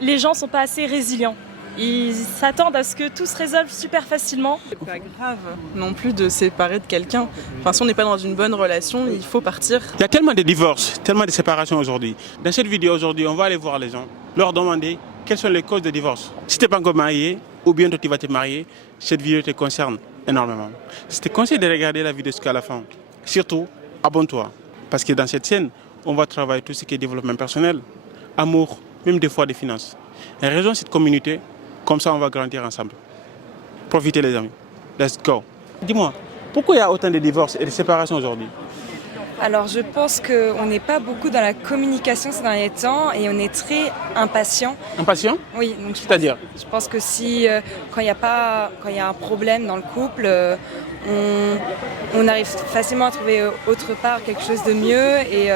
Les gens sont pas assez résilients. Ils s'attendent à ce que tout se résolve super facilement. C'est pas grave non plus de se séparer de quelqu'un. Enfin, si on n'est pas dans une bonne relation, il faut partir. Il y a tellement de divorces, tellement de séparations aujourd'hui. Dans cette vidéo aujourd'hui, on va aller voir les gens, leur demander quelles sont les causes de divorce. Si tu n'es pas encore marié, ou bientôt tu vas te marier, cette vidéo te concerne énormément. Je te conseille de regarder la vidéo jusqu'à la fin. Surtout, abonne-toi. Parce que dans cette chaîne, on va travailler tout ce qui est développement personnel, amour, même des fois des finances. Et rejoins cette communauté, comme ça on va grandir ensemble. Profitez les amis. Let's go. Dis-moi, pourquoi il y a autant de divorces et de séparations aujourd'hui? Alors je pense qu'on n'est pas beaucoup dans la communication ces derniers temps et on est très impatient. Impatient? Oui, donc C'est-à-dire? je pense que si quand il y a un problème dans le couple, on arrive facilement à trouver autre part quelque chose de mieux et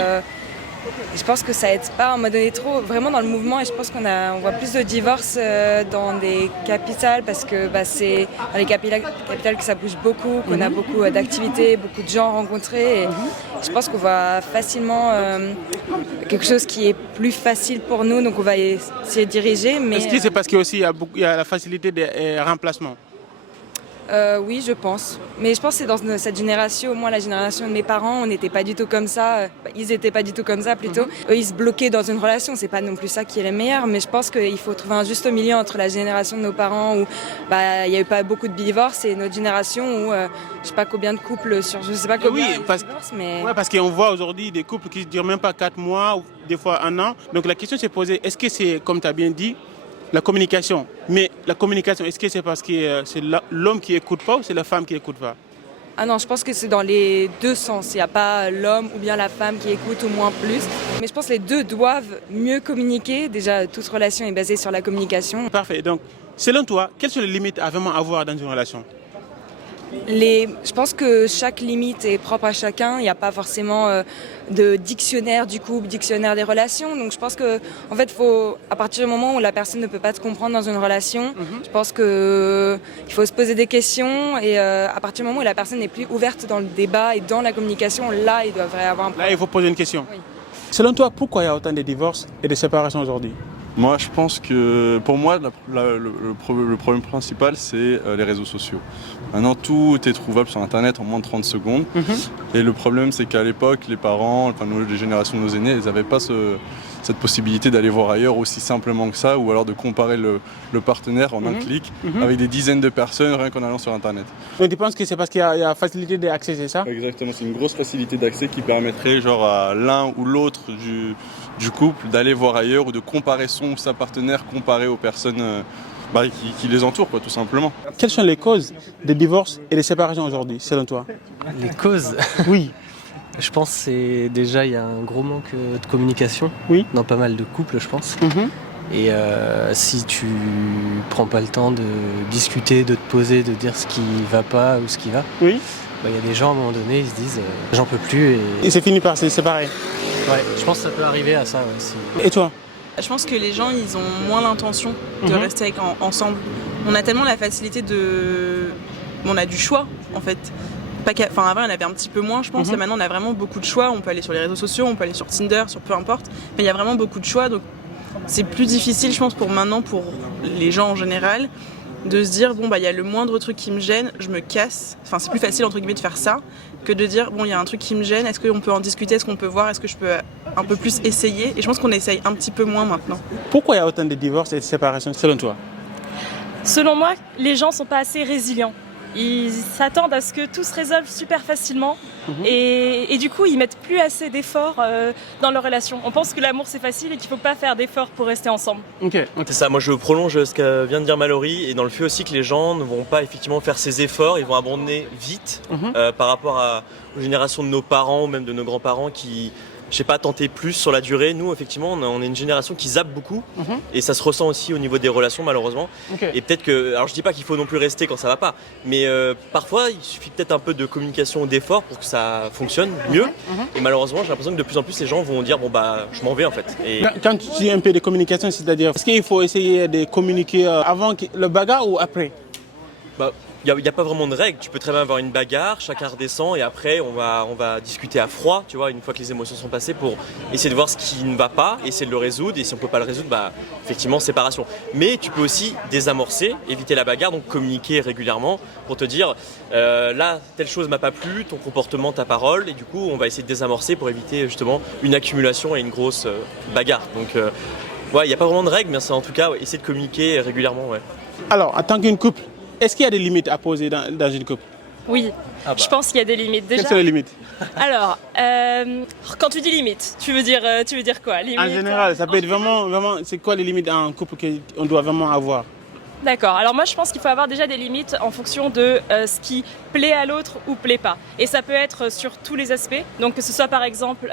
je pense que ça aide pas. On m'a donné trop vraiment dans le mouvement et je pense on voit plus de divorces dans des capitales parce que c'est dans les capitales que ça bouge beaucoup, qu'on a beaucoup d'activités, beaucoup de gens rencontrés. Et je pense qu'on voit facilement quelque chose qui est plus facile pour nous, donc on va essayer de diriger. Mais est-ce que c'est parce qu'il y a la facilité des remplacements? Oui, je pense. Mais je pense que c'est dans cette génération, au moins la génération de mes parents, on n'était pas du tout comme ça. Ils n'étaient pas du tout comme ça plutôt. Eux, ils se bloquaient dans une relation. C'est pas non plus ça qui est le meilleur, mais je pense qu'il faut trouver un juste milieu entre la génération de nos parents où il n'y a eu pas beaucoup de divorces et notre génération où je sais pas combien de couples sur je sais pas combien de divorces, mais ouais, parce qu'on voit aujourd'hui des couples qui ne durent même pas 4 mois ou des fois 1 an. Donc la question s'est posée, est-ce que c'est, comme tu as bien dit, la communication? Mais la communication, est-ce que c'est parce que c'est l'homme qui écoute pas ou c'est la femme qui écoute pas? Ah non, je pense que c'est dans les deux sens. Il n'y a pas l'homme ou bien la femme qui écoute au moins plus. Mais je pense que les deux doivent mieux communiquer. Déjà, toute relation est basée sur la communication. Parfait. Donc, selon toi, quelles sont les limites à vraiment avoir dans une relation? Je pense que chaque limite est propre à chacun. Il n'y a pas forcément de dictionnaire du couple, dictionnaire des relations. Donc je pense que, en fait, à partir du moment où la personne ne peut pas te comprendre dans une relation, je pense qu'il faut se poser des questions. Et à partir du moment où la personne n'est plus ouverte dans le débat et dans la communication, là, il devrait avoir un problème. Là, il faut poser une question. Oui. Selon toi, pourquoi il y a autant de divorces et de séparations aujourd'hui? Moi, je pense que pour moi, le problème principal, c'est les réseaux sociaux. Maintenant, tout est trouvable sur Internet en moins de 30 secondes. Et le problème, c'est qu'à l'époque, les parents, enfin, les générations de nos aînés, ils n'avaient pas cette possibilité d'aller voir ailleurs aussi simplement que ça, ou alors de comparer le partenaire en un clic avec des dizaines de personnes rien qu'en allant sur Internet. Donc tu penses que c'est parce qu'il y a facilité d'accès, c'est ça? Exactement, c'est une grosse facilité d'accès qui permettrait genre à l'un ou l'autre du couple d'aller voir ailleurs ou de comparer son ou sa partenaire comparé aux personnes qui les entourent, quoi, tout simplement. Quelles sont les causes des divorces et des séparations aujourd'hui, selon toi? Les causes? Oui. Je pense que c'est déjà il y a un gros manque de communication dans pas mal de couples, je pense. Et si tu prends pas le temps de discuter, de te poser, de dire ce qui va pas ou ce qui va, il y a des gens à un moment donné, ils se disent j'en peux plus et c'est fini par se séparer. Ouais, je pense que ça peut arriver à ça aussi. Et toi? Je pense que les gens, ils ont moins l'intention de rester ensemble. On a tellement la facilité on a du choix, en fait. Avant, on avait un petit peu moins, je pense. Là, maintenant, on a vraiment beaucoup de choix. On peut aller sur les réseaux sociaux, on peut aller sur Tinder, sur peu importe. Mais il y a vraiment beaucoup de choix. Donc, c'est plus difficile, je pense, pour les gens en général, de se dire, il y a le moindre truc qui me gêne, je me casse. Enfin, c'est plus facile, entre guillemets, de faire ça que de dire, il y a un truc qui me gêne, est-ce qu'on peut en discuter, est-ce qu'on peut voir, est-ce que je peux un peu plus essayer? Et je pense qu'on essaye un petit peu moins maintenant. Pourquoi il y a autant de divorces et de séparations, selon toi? Selon moi, les gens sont pas assez résilients. Ils s'attendent à ce que tout se résolve super facilement et du coup ils mettent plus assez d'efforts dans leur relation. On pense que l'amour c'est facile et qu'il faut pas faire d'efforts pour rester ensemble. C'est ça, moi je prolonge ce que vient de dire Mallory et dans le fait aussi que les gens ne vont pas effectivement faire ces efforts, ils vont abandonner vite par rapport aux générations de nos parents ou même de nos grands-parents qui tenter plus sur la durée. Nous, effectivement, on est une génération qui zappe beaucoup et ça se ressent aussi au niveau des relations, malheureusement. Et peut-être que, alors je dis pas qu'il faut non plus rester quand ça va pas, mais parfois, il suffit peut-être un peu de communication ou d'effort pour que ça fonctionne mieux. Et malheureusement, j'ai l'impression que de plus en plus, les gens vont dire, je m'en vais en fait. Et quand tu dis un peu de communication, c'est-à-dire, est-ce qu'il faut essayer de communiquer avant le bagarre ou après? Il n'y a pas vraiment de règle. Tu peux très bien avoir une bagarre, chacun redescend et après on va discuter à froid, tu vois, une fois que les émotions sont passées pour essayer de voir ce qui ne va pas, essayer de le résoudre et si on ne peut pas le résoudre, effectivement séparation. Mais tu peux aussi désamorcer, éviter la bagarre, donc communiquer régulièrement pour te dire là telle chose m'a pas plu, ton comportement, ta parole et du coup on va essayer de désamorcer pour éviter justement une accumulation et une grosse bagarre. Donc il n'y a pas vraiment de règle, mais c'est en tout cas essayer de communiquer régulièrement. Ouais. Alors, en tant qu'une couple, est-ce qu'il y a des limites à poser dans une couple? Oui, je pense qu'il y a des limites. Déjà, quelles sont les limites? alors, quand tu dis limite, tu veux dire quoi? Limite, En général, ça peut être vraiment, c'est quoi les limites en couple qu'on doit vraiment avoir? D'accord, alors moi je pense qu'il faut avoir déjà des limites en fonction de ce qui plaît à l'autre ou plaît pas. Et ça peut être sur tous les aspects, donc que ce soit par exemple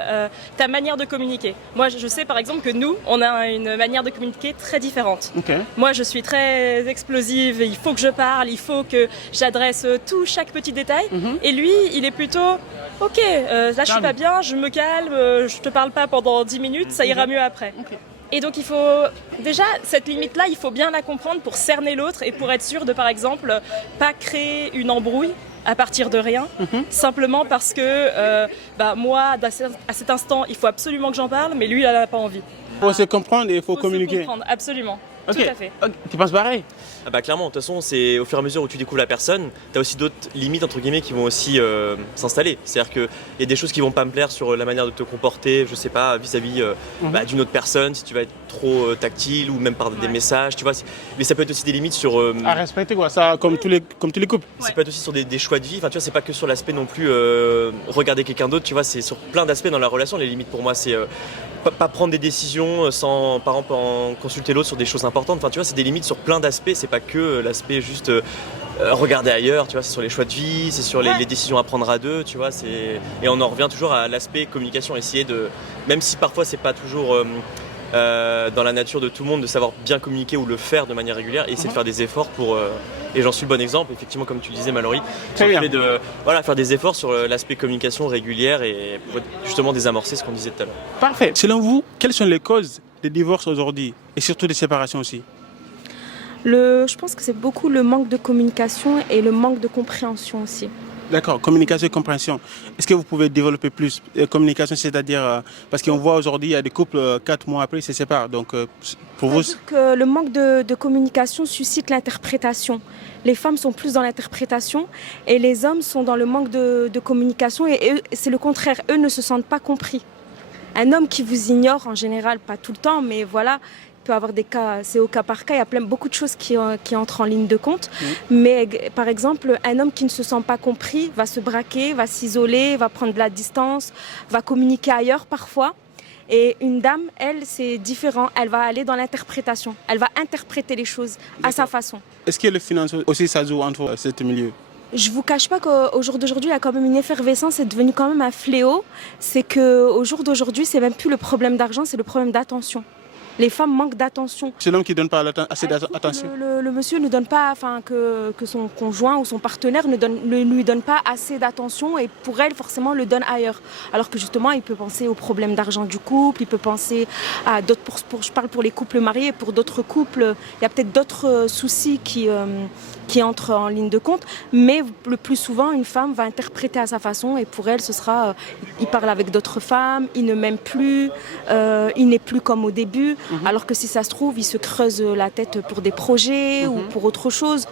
ta manière de communiquer. Moi je sais par exemple que nous, on a une manière de communiquer très différente. Okay. Moi je suis très explosive, il faut que je parle, il faut que j'adresse chaque petit détail. Et lui, il est plutôt, ok, là je suis pas bien, je me calme, je te parle pas pendant 10 minutes, ça ira mieux après. Okay. Et donc il faut, déjà, cette limite-là, il faut bien la comprendre pour cerner l'autre et pour être sûr de, par exemple, pas créer une embrouille à partir de rien, simplement parce que moi, à cet instant, il faut absolument que j'en parle, mais lui, il n'en a pas envie. Il faut se comprendre et il faut communiquer. Se comprendre, absolument. Okay. Tout à fait. Okay. Tu penses pareil? Clairement, de toute façon, c'est au fur et à mesure où tu découvres la personne, tu as aussi d'autres limites entre guillemets qui vont aussi s'installer. C'est-à-dire qu'il y a des choses qui vont pas me plaire sur la manière de te comporter, je sais pas, vis-à-vis d'une autre personne, si tu vas être trop tactile ou même par des messages, tu vois. Mais ça peut être aussi des limites sur. À respecter quoi, ça, comme tous les couples. Ça peut être aussi sur des choix de vie. Enfin, tu vois, c'est pas que sur l'aspect non plus regarder quelqu'un d'autre. Tu vois, c'est sur plein d'aspects dans la relation. Les limites pour moi, c'est pas prendre des décisions sans, par exemple, en consulter l'autre sur des choses importantes. Enfin, tu vois, c'est des limites sur plein d'aspects. C'est pas que l'aspect juste regarder ailleurs. Tu vois, c'est sur les choix de vie, c'est sur les décisions à prendre à deux. Tu vois, et on en revient toujours à l'aspect communication. Essayer de, même si parfois c'est pas toujours dans la nature de tout le monde de savoir bien communiquer ou le faire de manière régulière, et essayer de faire des efforts pour. Et j'en suis le bon exemple, effectivement, comme tu disais, Mallory, de faire des efforts sur l'aspect communication régulière et pour justement désamorcer ce qu'on disait tout à l'heure. Parfait. Selon vous, quelles sont les causes des divorces aujourd'hui et surtout des séparations aussi? Je pense que c'est beaucoup le manque de communication et le manque de compréhension aussi. D'accord, communication et compréhension. Est-ce que vous pouvez développer plus communication, c'est-à-dire, parce qu'on voit aujourd'hui, il y a des couples, 4 mois après, ils se séparent. Donc, pour vous... Que le manque de communication suscite l'interprétation. Les femmes sont plus dans l'interprétation et les hommes sont dans le manque de communication et eux, c'est le contraire, eux ne se sentent pas compris. Un homme qui vous ignore, en général, pas tout le temps, mais voilà, il peut avoir des cas, c'est au cas par cas, il y a beaucoup de choses qui entrent en ligne de compte. Mais par exemple, un homme qui ne se sent pas compris va se braquer, va s'isoler, va prendre de la distance, va communiquer ailleurs parfois. Et une dame, elle, c'est différent. Elle va aller dans l'interprétation. Elle va interpréter les choses à sa façon. Est-ce que le financier aussi, ça joue entre ces milieux? Je vous cache pas qu'au jour d'aujourd'hui, il y a quand même une effervescence, c'est devenu quand même un fléau. C'est qu'au jour d'aujourd'hui, c'est même plus le problème d'argent, c'est le problème d'attention. Les femmes manquent d'attention. C'est l'homme qui ne donne pas assez d'attention. Le monsieur ne donne pas, que son conjoint ou son partenaire ne lui donne pas assez d'attention et pour elle, forcément, le donne ailleurs. Alors que justement, il peut penser aux problèmes d'argent du couple, il peut penser à d'autres, je parle pour les couples mariés, pour d'autres couples, il y a peut-être d'autres soucis qui entrent en ligne de compte, mais le plus souvent, une femme va interpréter à sa façon et pour elle, ce sera, il parle avec d'autres femmes, il ne m'aime plus, il n'est plus comme au début. Alors que si ça se trouve, ils se creusent la tête pour des projets ou pour autre chose.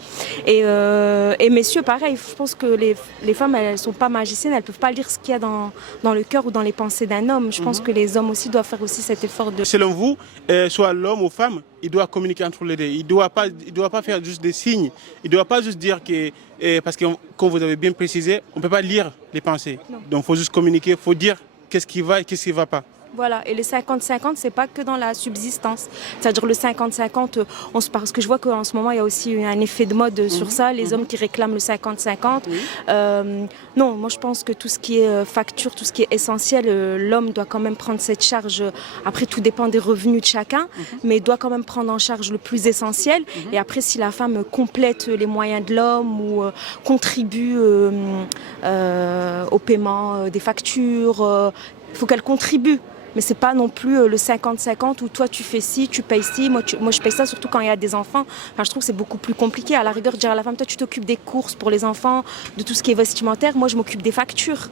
Et messieurs, pareil, je pense que les femmes, elles ne sont pas magiciennes, elles ne peuvent pas lire ce qu'il y a dans le cœur ou dans les pensées d'un homme. Je pense que les hommes aussi doivent faire aussi cet effort de... Selon vous, soit l'homme ou femme, il doit communiquer entre les deux. Il ne doit pas faire juste des signes. Il ne doit pas juste dire que... parce que, comme vous avez bien précisé, on ne peut pas lire les pensées. Non. Donc il faut juste communiquer, il faut dire qu'est-ce qui va et qu'est-ce qui ne va pas. Voilà, et le 50-50, c'est pas que dans la subsistance. C'est-à-dire le 50-50, parce que je vois qu'en ce moment, il y a aussi un effet de mode sur ça, les hommes qui réclament le 50-50. Non, moi je pense que tout ce qui est facture, tout ce qui est essentiel, l'homme doit quand même prendre cette charge. Après, tout dépend des revenus de chacun, mais doit quand même prendre en charge le plus essentiel. Et après, si la femme complète les moyens de l'homme ou contribue au paiement des factures, il faut qu'elle contribue. mais c'est pas non plus le 50-50 où toi tu fais ci, tu payes ci, moi je paye ça, surtout quand il y a des enfants. Enfin, je trouve que c'est beaucoup plus compliqué. À la rigueur, dire à la femme, toi tu t'occupes des courses pour les enfants, de tout ce qui est vestimentaire, moi je m'occupe des factures.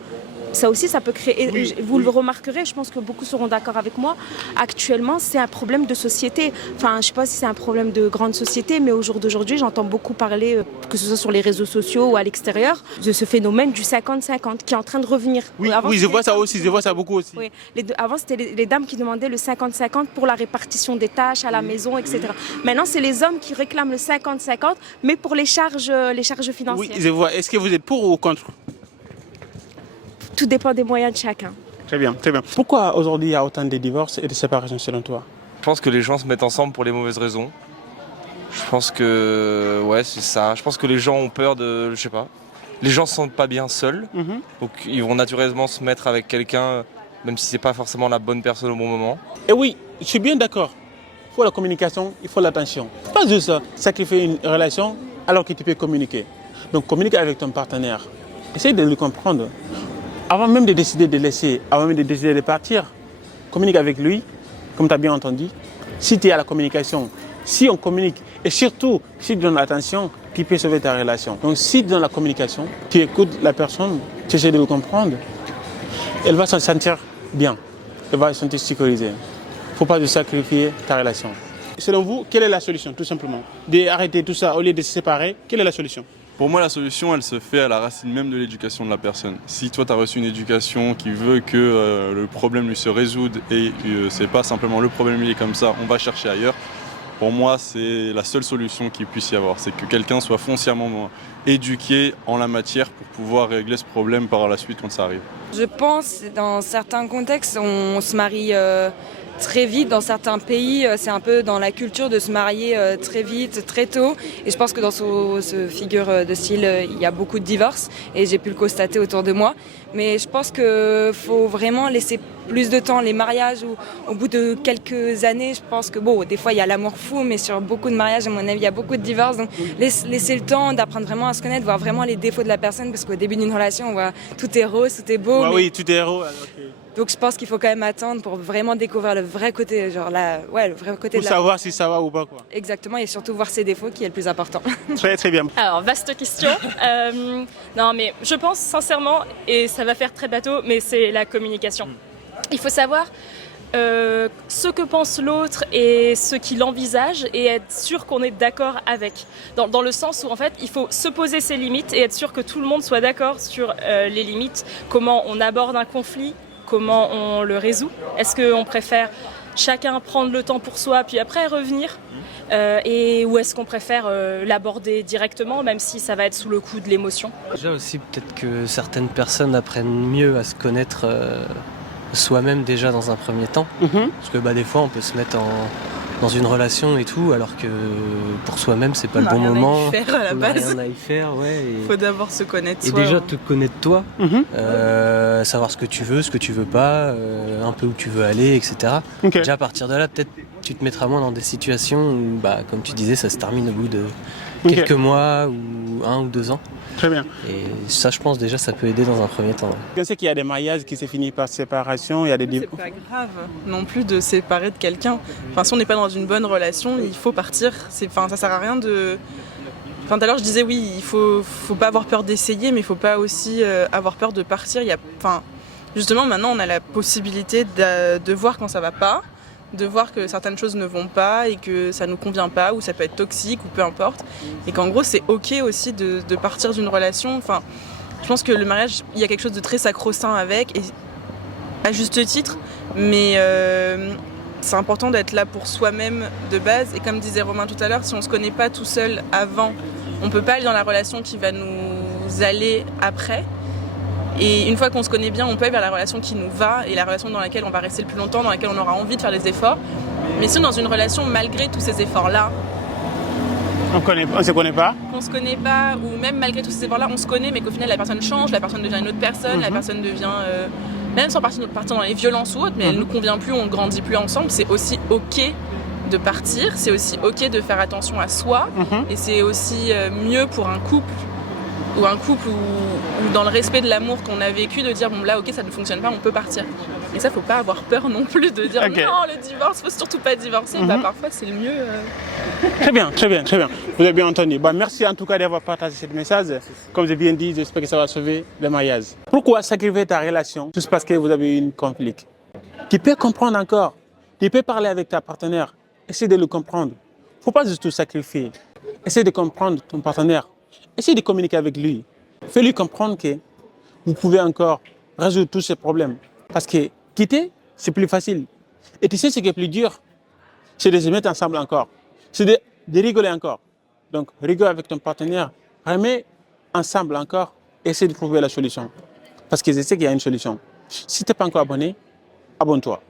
Ça aussi, ça peut créer, vous le remarquerez, je pense que beaucoup seront d'accord avec moi, actuellement c'est un problème de société. Enfin, je ne sais pas si c'est un problème de grande société, mais au jour d'aujourd'hui, j'entends beaucoup parler, que ce soit sur les réseaux sociaux ou à l'extérieur, de ce phénomène du 50-50 qui est en train de revenir. Oui, je vois ça aussi, je vois ça beaucoup aussi. Oui. Avant, c'était les dames qui demandaient le 50-50 pour la répartition des tâches à la maison, etc. Maintenant, c'est les hommes qui réclament le 50-50, mais pour les charges financières. Oui, je vois. Est-ce que vous êtes pour ou contre? Tout dépend des moyens de chacun. Très bien, très bien. Pourquoi aujourd'hui il y a autant de divorces et de séparations selon toi? Je pense que les gens se mettent ensemble pour les mauvaises raisons. Je pense que, ouais, c'est ça. Je pense que les gens ont peur de, je sais pas. Les gens se sentent pas bien seuls, donc ils vont naturellement se mettre avec quelqu'un, même si c'est pas forcément la bonne personne au bon moment. Et oui, je suis bien d'accord. Il faut la communication, il faut l'attention. Pas juste sacrifier une relation alors que tu peux communiquer. Donc communique avec ton partenaire. Essaye de le comprendre. Avant même de décider de laisser, avant même de décider de partir, communique avec lui, comme tu as bien entendu. Si tu es à la communication, si on communique, et surtout, si tu donnes l'attention, tu peux sauver ta relation. Donc si tu donnes la communication, tu écoutes la personne, tu essaies de le comprendre, elle va se sentir bien, elle va se sentir sécurisée. Il ne faut pas te sacrifier ta relation. Selon vous, quelle est la solution, tout simplement? D'arrêter tout ça au lieu de se séparer, quelle est la solution? Pour moi, la solution, elle se fait à la racine même de l'éducation de la personne. Si toi, tu as reçu une éducation qui veut que le problème lui se résoudre et c'est pas simplement le problème, il est comme ça, on va chercher ailleurs. Pour moi, c'est la seule solution qu'il puisse y avoir. C'est que quelqu'un soit foncièrement éduqué en la matière pour pouvoir régler ce problème par la suite quand ça arrive. Je pense, dans certains contextes, on se marie très vite. Dans certains pays, c'est un peu dans la culture de se marier très vite, très tôt. Et je pense que dans ce figure de style, il y a beaucoup de divorces. Et j'ai pu le constater autour de moi. Mais je pense qu'il faut vraiment laisser plus de temps. Les mariages, où, au bout de quelques années, je pense que, bon, des fois, il y a l'amour fou, mais sur beaucoup de mariages, à mon avis, il y a beaucoup de divorces. Donc, laisser le temps d'apprendre vraiment à se connaître, voir vraiment les défauts de la personne. Parce qu'au début d'une relation, on voit tout est rose, tout est beau. Ouais, mais... Oui, tout est rose. Okay. Donc je pense qu'il faut quand même attendre pour vraiment découvrir le vrai côté, le vrai côté pour savoir si ça va ou pas, quoi. Exactement, et surtout voir ses défauts qui est le plus important. Très très bien. Alors, vaste question. Non, mais je pense sincèrement, et ça va faire très bateau, mais c'est la communication. Il faut savoir ce que pense l'autre et ce qu'il envisage et être sûr qu'on est d'accord avec. Dans le sens où en fait il faut se poser ses limites et être sûr que tout le monde soit d'accord sur les limites, comment on aborde un conflit, comment on le résout. Est-ce qu'on préfère chacun prendre le temps pour soi puis après revenir ou est-ce qu'on préfère l'aborder directement même si ça va être sous le coup de l'émotion? Déjà aussi peut-être que certaines personnes apprennent mieux à se connaître soi-même déjà dans un premier temps. Parce que des fois on peut se mettre dans une relation et tout, alors que pour soi-même c'est pas le bon moment. On n'a rien à y faire à la base. Rien à y faire, ouais. Faut d'abord se connaître et soi. déjà te connaître toi, savoir ce que tu veux pas, un peu où tu veux aller, etc. Okay. Déjà à partir de là, peut-être tu te mettras moins dans des situations où, comme tu disais, ça se termine au bout de quelques mois ou 1 ou 2 ans. Très bien. Et ça, je pense déjà, ça peut aider dans un premier temps. Je sais qu'il y a des mariages qui se finissent par séparation, il y a des C'est pas grave non plus de se séparer de quelqu'un. Enfin, si on n'est pas dans une bonne relation, il faut partir. Ça sert à rien de... Enfin, tout à l'heure, je disais oui, il faut pas avoir peur d'essayer, mais il faut pas aussi avoir peur de partir. Justement, maintenant, on a la possibilité de voir quand ça va pas, de voir que certaines choses ne vont pas et que ça nous convient pas, ou ça peut être toxique, ou peu importe. Et qu'en gros, c'est ok aussi de partir d'une relation. Enfin, je pense que le mariage, il y a quelque chose de très sacro-saint avec, et à juste titre, mais c'est important d'être là pour soi-même de base. Et comme disait Romain tout à l'heure, si on se connaît pas tout seul avant, on peut pas aller dans la relation qui va nous aller après. Et une fois qu'on se connaît bien, on peut aller vers la relation qui nous va et la relation dans laquelle on va rester le plus longtemps, dans laquelle on aura envie de faire des efforts. Mais si on est dans une relation, malgré tous ces efforts-là, on se connaît pas. Qu'on se connaît pas, ou même malgré tous ces efforts-là, on se connaît, mais qu'au final la personne change, la personne devient une autre personne, la personne devient, même sans partir dans les violences ou autres, mais elle nous convient plus, on grandit plus ensemble, c'est aussi ok de partir, c'est aussi ok de faire attention à soi, et c'est aussi mieux pour un couple, ou dans le respect de l'amour qu'on a vécu, de dire bon là ok ça ne fonctionne pas, on peut partir. Et ça, faut pas avoir peur non plus de dire Ok. non, le divorce, faut surtout pas divorcer. Bah, parfois, c'est le mieux. Très bien, très bien, très bien. Vous avez bien entendu. Bah, merci en tout cas d'avoir partagé ce message. Comme j'ai bien dit, j'espère que ça va sauver le mariage. Pourquoi sacrifier ta relation juste parce que vous avez eu un conflit? Tu peux comprendre encore. Tu peux parler avec ta partenaire. Essaye de le comprendre. Il ne faut pas juste tout sacrifier. Essaye de comprendre ton partenaire. Essaye de communiquer avec lui. Fais-lui comprendre que vous pouvez encore résoudre tous ces problèmes. Parce que quitter, c'est plus facile. Et tu sais ce qui est plus dur? C'est de se mettre ensemble encore. C'est de rigoler encore. Donc, rigole avec ton partenaire. Remets ensemble encore. Essaye de trouver la solution. Parce que je sais qu'il y a une solution. Si tu n'es pas encore abonné, abonne-toi.